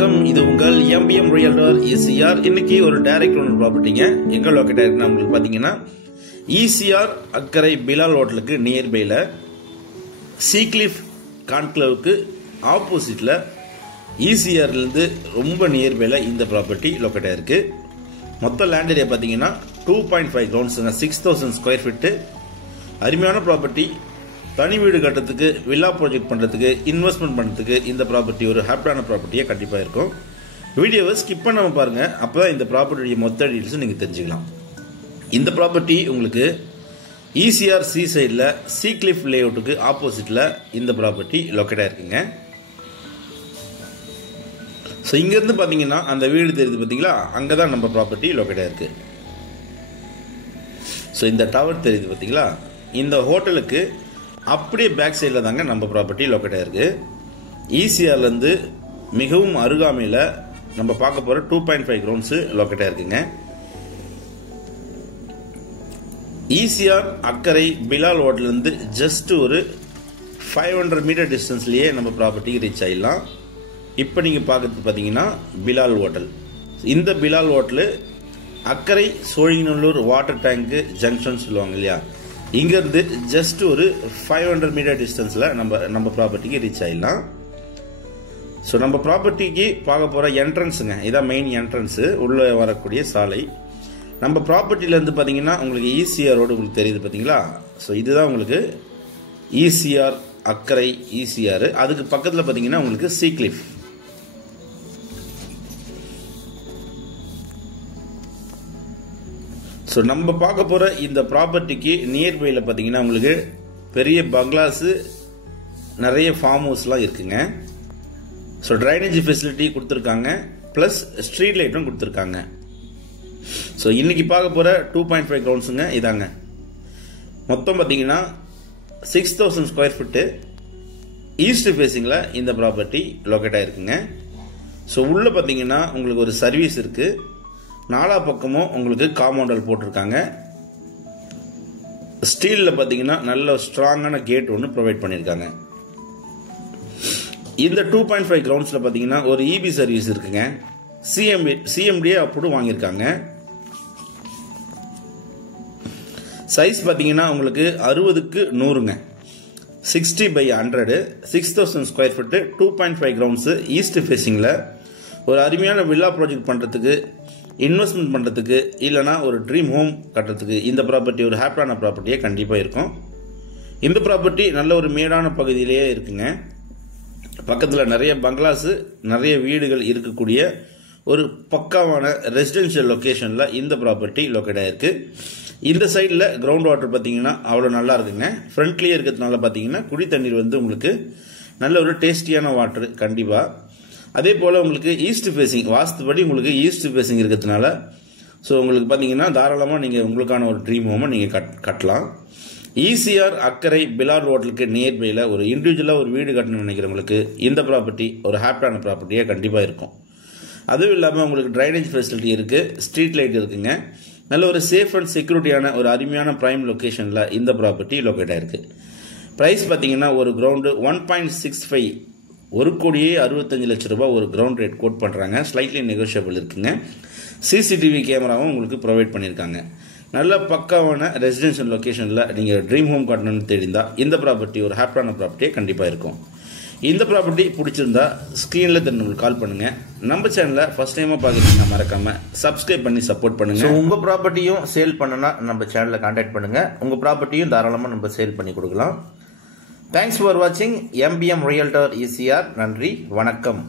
வணக்கம், இது உங்கள் MBM Realtor ECR. இன்னைக்கு ஒரு டைரக்ட் ஓனர் ப்ராப்பர்ட்டிங்க. எங்க லொகேட் ஆயிருக்குன்னா உங்களுக்கு பாத்தீங்கன்னா ECR அக்கரை பிலால் ஹோட்டலுக்கு நியர்பைல சீக்லிஃப் கான்க்ளவுக்கு ஆப்போசிட்ல ECR இருந்து ரொம்ப நியர்பைல இந்த ப்ராப்பர்ட்டி லொகேட் ஆயிருக்கு. மொத்த லேண்ட் ஏரியா பாத்தீங்கன்னா 2.5 கிரவுண்ட்ஸ்ங்க, 6000 ஸ்கொயர் ஃபீட். அருமையான ப்ராப்பர்ட்டி. தனி வீடு கட்டுறதுக்கு, வில்லா ப்ராஜெக்ட் பண்ணுறதுக்கு, இன்வெஸ்ட்மெண்ட் பண்ணுறதுக்கு இந்த ப்ராப்பர்ட்டி ஒரு ஹாப்பியான ப்ராப்பர்ட்டியாக கண்டிப்பாக இருக்கும். வீடியோவை ஸ்கிப் பண்ணாமல் பாருங்கள், அப்போ தான் இந்த ப்ராப்பர்ட்டியுடைய மொத்த டீட்டெயில்ஸும் நீங்கள் தெரிஞ்சுக்கலாம். இந்த ப்ராப்பர்ட்டி உங்களுக்கு ECR சி சைடில் சீக்லிஃப் லேஅவுட்டுக்கு ஆப்போசிட்டில் இந்த ப்ராப்பர்ட்டி லொக்கேட் ஆகிருக்குங்க. ஸோ இங்கேருந்து பார்த்தீங்கன்னா அந்த வீடு தெரியுது பார்த்தீங்களா, அங்கே தான் நம்ம ப்ராப்பர்ட்டி லொக்கேட் ஆகிருக்கு. ஸோ இந்த டவர் தெரியுது பார்த்தீங்களா, இந்த ஹோட்டலுக்கு அப்படியே பேக் சைடில் தாங்க நம்ம ப்ராப்பர்ட்டி லொக்கேட் ஆயிருக்கு. ECRலேருந்து மிகவும் அருகாமையில் நம்ம பார்க்க போகிற 2.5 கிரவுண்ட்ஸு லொக்கேட் ஆயிருக்குங்க. ECR அக்கரை பிலால் ஹோட்டலேருந்து ஜஸ்ட் ஒரு 500 மீட்டர் டிஸ்டன்ஸ்லேயே நம்ம ப்ராப்பர்ட்டிக்கு ரீச் ஆகிடலாம். இப்போ நீங்கள் பார்க்குறது பார்த்தீங்கன்னா பிலால் ஹோட்டல். இந்த பிலால் ஹோட்டலு அக்கரை சோழிங்கநல்லூர் வாட்டர் டேங்கு ஜங்ஷன் சொல்லுவாங்க இல்லையா, இங்கேருந்து ஜஸ்ட் ஒரு 500 மீட்டர் டிஸ்டன்ஸில் நம்ம ப்ராப்பர்ட்டிக்கு ரீச் ஆகிடலாம். ஸோ நம்ம ப்ராப்பர்ட்டிக்கு பார்க்க போகிற என்ட்ரன்ஸுங்க, இதான் மெயின் என்ட்ரன்ஸு, உள்ளே வரக்கூடிய சாலை. நம்ம ப்ராப்பர்ட்டியிலேருந்து பார்த்தீங்கன்னா உங்களுக்கு ECR ரோடு உங்களுக்கு தெரியுது பார்த்தீங்களா. ஸோ இதுதான் உங்களுக்கு ECR அக்கரை ECR. அதுக்கு பக்கத்தில் பார்த்தீங்கன்னா உங்களுக்கு சீக்லிஃப். ஸோ நம்ம பார்க்க போகிற இந்த ப்ராப்பர்ட்டிக்கு நியர்பையில் பார்த்தீங்கன்னா உங்களுக்கு பெரிய பங்களாஸு, நிறைய ஃபார்ம் ஹவுஸ்லாம் இருக்குங்க. ஸோ ட்ரைனேஜ் ஃபெசிலிட்டி கொடுத்துருக்காங்க, ப்ளஸ் ஸ்ட்ரீட் லைட்டும் கொடுத்துருக்காங்க. ஸோ இன்னைக்கு பார்க்க போகிற 2.5 கிரவுண்ட்ஸுங்க இதாங்க. மொத்தம் பார்த்தீங்கன்னா 6000 ஸ்கொயர் ஃபீட்டு ஈஸ்ட் ஃபேஸிங்கில் இந்த ப்ராப்பர்ட்டி லொக்கேட் ஆகிருக்குங்க. ஸோ உள்ளே பார்த்தீங்கன்னா உங்களுக்கு ஒரு சர்வீஸ் இருக்குது. நாலா பக்கமும் உங்களுக்கு காம்பவுண்டல் போட்டிருக்காங்க. ஸ்டீலில் பார்த்தீங்கன்னா நல்ல ஸ்ட்ராங்கான கேட் ஒன்று ப்ரொவைட் பண்ணியிருக்காங்க. இந்த 2.5 கிரவுண்ட்ஸில் பார்த்தீங்கன்னா ஒரு EB சர்வீஸ் இருக்குங்க. CMDA அப்படி வாங்கியிருக்காங்க. சைஸ் பார்த்தீங்கன்னா உங்களுக்கு 60க்கு 100ங்க, 60/100, 6000 ஸ்கொயர் ஃபீட்டு, 2.5 கிரவுண்ட்ஸு ஈஸ்ட் ஃபேஸிங்கில் ஒரு அருமையான வில்லா ப்ராஜெக்ட் பண்ணுறதுக்கு, இன்வெஸ்ட்மெண்ட் பண்ணுறதுக்கு, இல்லைனா ஒரு ட்ரீம் ஹோம் கட்டுறதுக்கு இந்த ப்ராப்பர்ட்டி ஒரு ஹாப்பியான ப்ராப்பர்ட்டியாக கண்டிப்பாக இருக்கும். இந்த ப்ராப்பர்ட்டி நல்ல ஒரு மேடான பகுதியிலேயே இருக்குங்க. பக்கத்தில் நிறைய பங்களாஸு, நிறைய வீடுகள் இருக்கக்கூடிய ஒரு பக்காவான ரெசிடென்ஷியல் லொக்கேஷனில் இந்த ப்ராப்பர்ட்டி லொக்கேட் ஆகிருக்கு. இந்த சைடில் கிரவுண்ட் வாட்டர் பார்த்தீங்கன்னா அவ்வளோ நல்லா இருக்குங்க. ஃப்ரண்ட்லேயே இருக்கிறதுனால பார்த்தீங்கன்னா குடி தண்ணீர் வந்து உங்களுக்கு நல்ல ஒரு டேஸ்டியான வாட்டர் கண்டிப்பாக. அதே போல் உங்களுக்கு ஈஸ்ட் ஃபேஸிங், வாஸ்துபடி உங்களுக்கு ஈஸ்ட் ஃபேஸிங் இருக்கிறதுனால ஸோ உங்களுக்கு பார்த்தீங்கன்னா தாராளமாக நீங்கள் உங்களுக்கான ஒரு ட்ரீம் ஹோமை நீங்கள் கட்டலாம். ECR அக்கரை பிலால் ஹோட்டலுக்கு நியர்பையில் ஒரு இண்டிவிஜுவலாக ஒரு வீடு கட்டணும்னு நினைக்கிறவங்களுக்கு இந்த ப்ராப்பர்ட்டி ஒரு ஹாப்பியான ப்ராப்பர்ட்டியாக கண்டிப்பாக இருக்கும். அதுவும் இல்லாமல் உங்களுக்கு ட்ரைனேஜ் ஃபெசிலிட்டி இருக்குது, ஸ்ட்ரீட் லைட் இருக்குங்க. நல்ல ஒரு சேஃப் அண்ட் செக்யூரிட்டியான ஒரு அருமையான ப்ரைம் லொக்கேஷனில் இந்த ப்ராப்பர்ட்டி லொக்கேட் ஆகிருக்கு. ப்ரைஸ் பார்த்தீங்கன்னா ஒரு கிரவுண்டு 1.65, 1,65,00,000 ரூபாய் ஒரு கிரவுண்ட் ரேட் கோட் பண்ணுறாங்க. ஸ்லைட்லி நெகோஷியபிள் இருக்குங்க. CCTV கேமராவும் உங்களுக்கு ப்ரொவைட் பண்ணியிருக்காங்க. நல்ல பக்காவான ரெசிடென்ஷியல் லொக்கேஷனில் நீங்கள் ட்ரீம் ஹோம் கட்டணும்னு தெரிந்தால் இந்த ப்ராப்பர்ட்டி ஒரு ஹாப்பியான ப்ராப்பர்ட்டியே கண்டிப்பாக இருக்கும். இந்த ப்ராப்பர்ட்டி பிடிச்சிருந்தா ஸ்க்ரீனில் தெரிஞ்சவங்களுக்கு கால் பண்ணுங்கள். நம்ம சேனலில் ஃபஸ்ட் டைமாக பார்க்குறீங்கன்னா மறக்காமல் சப்ஸ்கிரைப் பண்ணி சப்போர்ட் பண்ணுங்கள். ஸோ உங்கள் ப்ராப்பர்ட்டியும் சேல் பண்ணனா நம்ம சேனலில் கான்டாக்ட் பண்ணுங்கள். உங்கள் ப்ராப்பர்ட்டியும் தாராளமாக நம்ம சேல் பண்ணி கொடுக்கலாம். தேங்க்ஸ் ஃபார் வாட்சிங் MBM Realtor ECR. நன்றி, வணக்கம்.